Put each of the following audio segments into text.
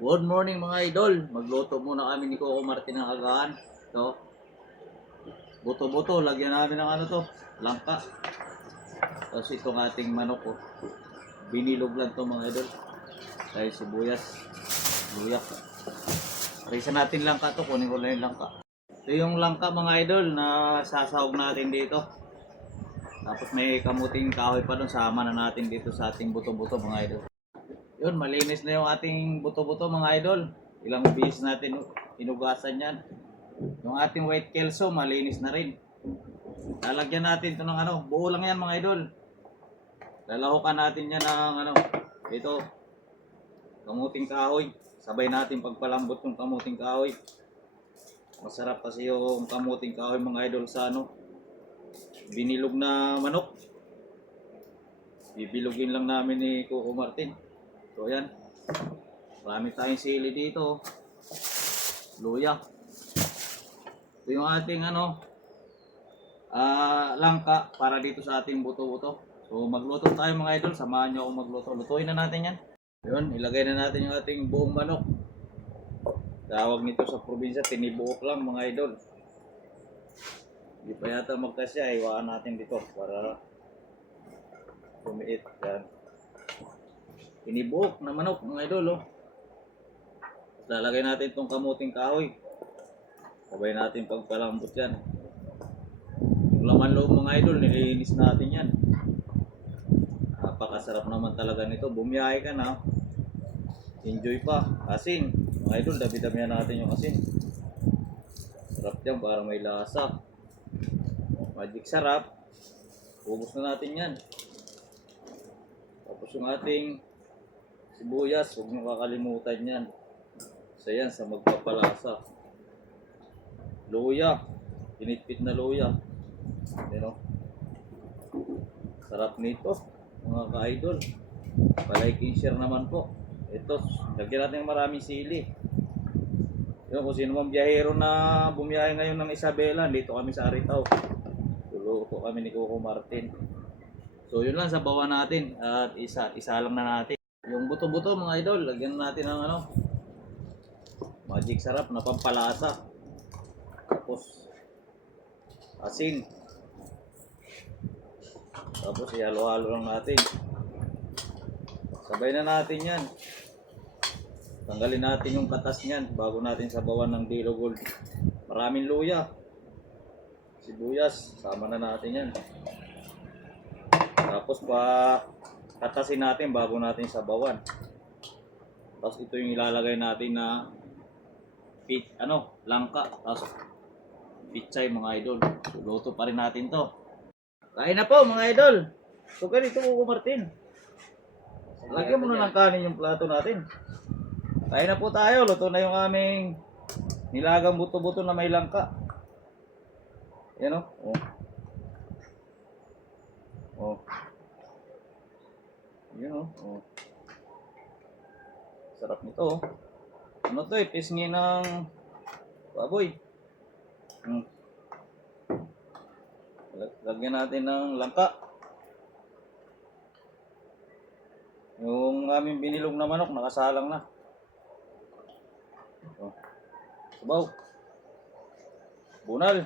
Good morning mga idol. Magluto muna kami ni Coco Martin ng agahan. Ito. Buto-buto. Lagyan namin ng ano to. Langka. Tapos itong ating manok ko. Binilog lang to mga idol. Dahil sibuyas. Luyak. Risa natin langka to. Kunin ko lang yung langka. Ito yung langka mga idol na sasahog natin dito. Tapos may kamuting kahoy pa doon. Sama na natin dito sa ating buto-buto mga idol. Yun, malinis na yung ating buto-buto mga idol. Ilang beses natin inugasan yan. Yung ating white kelso, malinis na rin. Lalagyan natin ito ng ano, buo lang yan mga idol. Lalahukan natin yan ng ano, ito, kamuting kahoy. Sabay natin pagpalambot yung kamuting kahoy. Masarap kasi yung kamuting kahoy mga idol sa ano, binilog na manok. Bibilugin lang namin ni Coco Martin. So yan, marami tayong sili dito, luya. Ito yung ating ano, langka para dito sa ating buto-buto. So magluto tayo mga idol, samahan nyo ako magluto. Lutuin na natin yan. Yun, ilagay na natin yung ating buong manok. Tawag nito sa probinsya, tinibuok lang mga idol. Hindi pa yata magkasya, iwaan natin dito para tumiit. Yan. Tinibuok na manok mga idol. Lalagay natin itong kamuting kahoy. Sabay natin pagpalambot yan. Yung laman loob mga idol, nililinis natin yan. Napakasarap naman talaga nito. Bumiyahe ka na. Enjoy pa. Asin. Mga idol, dami-damihan natin yung asin. Sarap yan, parang may lasa. Magic sarap. Ubus na natin yan. Tapos yung ating sibuyas, huwag nyo kakalimutan yan. Isa yan sa magpapalasa. Luya. Pinitpit na luya. You know? Sarap nito mga ka-idol. Palike and share naman po. Ito, lagyan natin ng maraming sili. Yun, kung sino mang biyahero na bumiyahe ngayon ng Isabela, dito kami sa Aritaw. Luluto kami ni Coco Martin. So yun lang, sabawan natin. At isa lang na natin. Yung buto-buto mga idol, lagyan natin ng ano, magic sarap na pampalasa. Tapos asin. Tapos ihalo-halo lang natin. Sabay na natin yan. Tanggalin natin yung katas niyan bago natin sabawan ng Dilo Gold. Maraming luya. Sibuyas, sama na natin yan. Tapos katasin natin bago natin sabawan. Tapos ito yung ilalagay natin na langka. Tapos pichay mga idol. Luto pa rin natin to. Kain na po mga idol. So ganito Coco Martin. Lagyan mo na ng kanin yung plato natin. Kain na po tayo. Luto na yung aming nilagang buto-buto na may langka. Yan o. Oh. Yan o. Sarap nito o. Ano to pisngi ng baboy. Lagyan natin ng langka. Yung aming binilog na manok, nakasalang na. Sabaw. Bunal.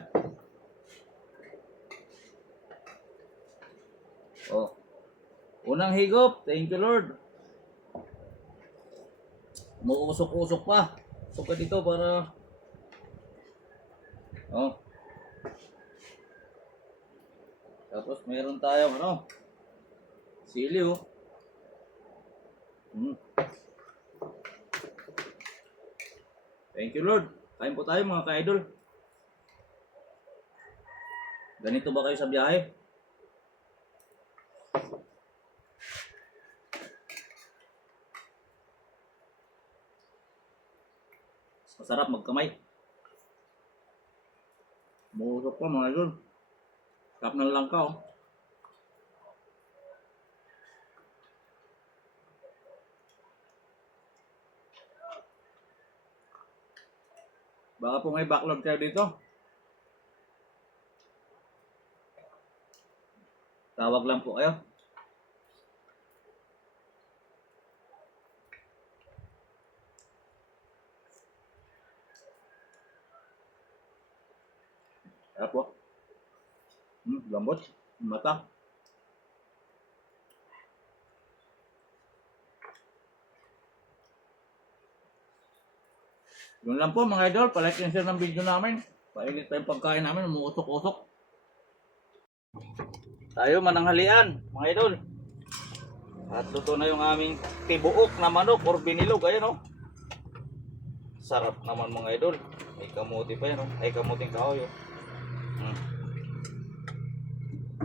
Unang higop. Thank you Lord. Umuusok-usok pa. Usok ka dito para Tapos meron tayong sili oh. Thank you Lord. Kain po tayo mga ka-idol. Ganito ba kayo sa biyahe? Masarap magkamay. Muusok pa mga idol. Sarap na lang ka oh. Baka po may backlog kayo dito. Tawag lang po kayo. Kaya po. Lambot. Mata. Yun lang po mga idol. Palike and share ng video namin. Painit pa yung pagkain namin. Umuusok-usok. Tayo mananghalian mga idol. At luto na yung aming tibuok na manok or binilog. Ayan o. Sarap naman mga idol. May kamuti pa yan o. Ay kamuting kahoy o.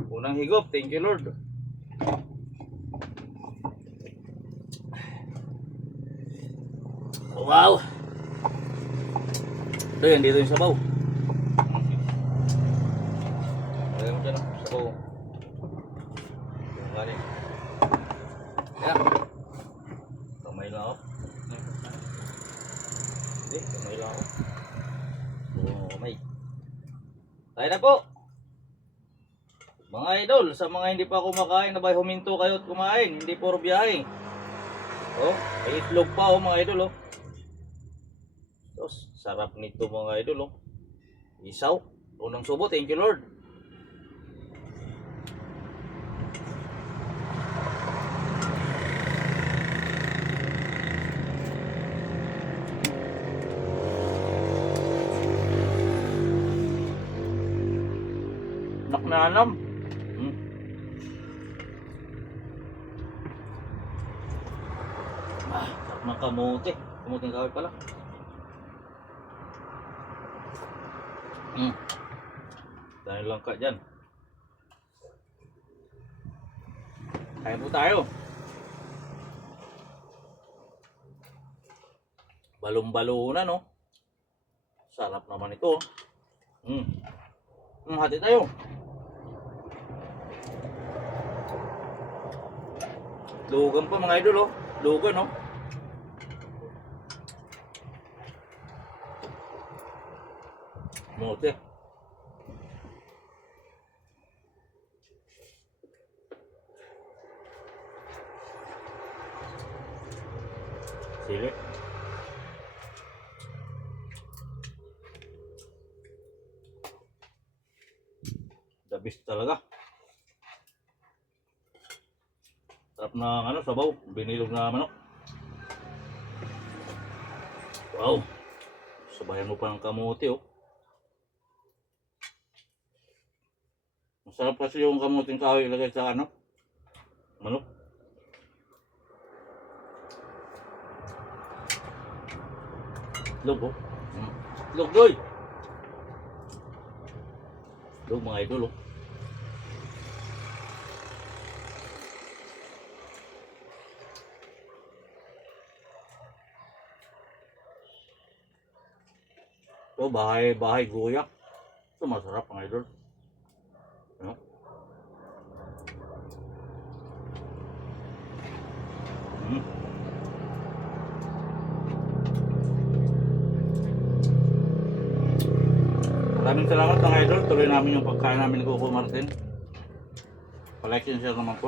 Unang higop. Thank you Lord. Wow. Ito yan. Dito yung sabaw. Lagay mo dyan o. Sabaw. Yung galing. Yan. Kamay lang ako. Hindi, kamay lang ako. Kamay. Tayo na po. Mga idol, sa mga hindi pa kumakain, nabay huminto kayo at kumain. Hindi puro biyahe. Oh, may itlog pa oh mga idol oh. Tos, sarap nito mga idol oh. Isaw. Unang subo, thank you Lord. Naknanam. Sarap ng kamote. Kamuting kahoy pala. Tayo lang ka dyan. Kain po tayo. Balong-balo na no. Sarap naman ito. Hati tayo. Lugan pa mga idol oh. Lugan oh. Mote. Sili. The best talaga. Sarap na ano, sabaw, binilog na manok. Wow. Sabayan mo pa ng kamote oh. Masarap kasi yung kamuting kahoy ilagay sa ano? Manok. Log oh. Log doy. Log mga idol oh. Ito, bahay guyak. Ito masarap mga idol. No? Maraming salamat mga idol. Tuloy namin yung pagkain namin ni Coco Martin. Palike and share naman po.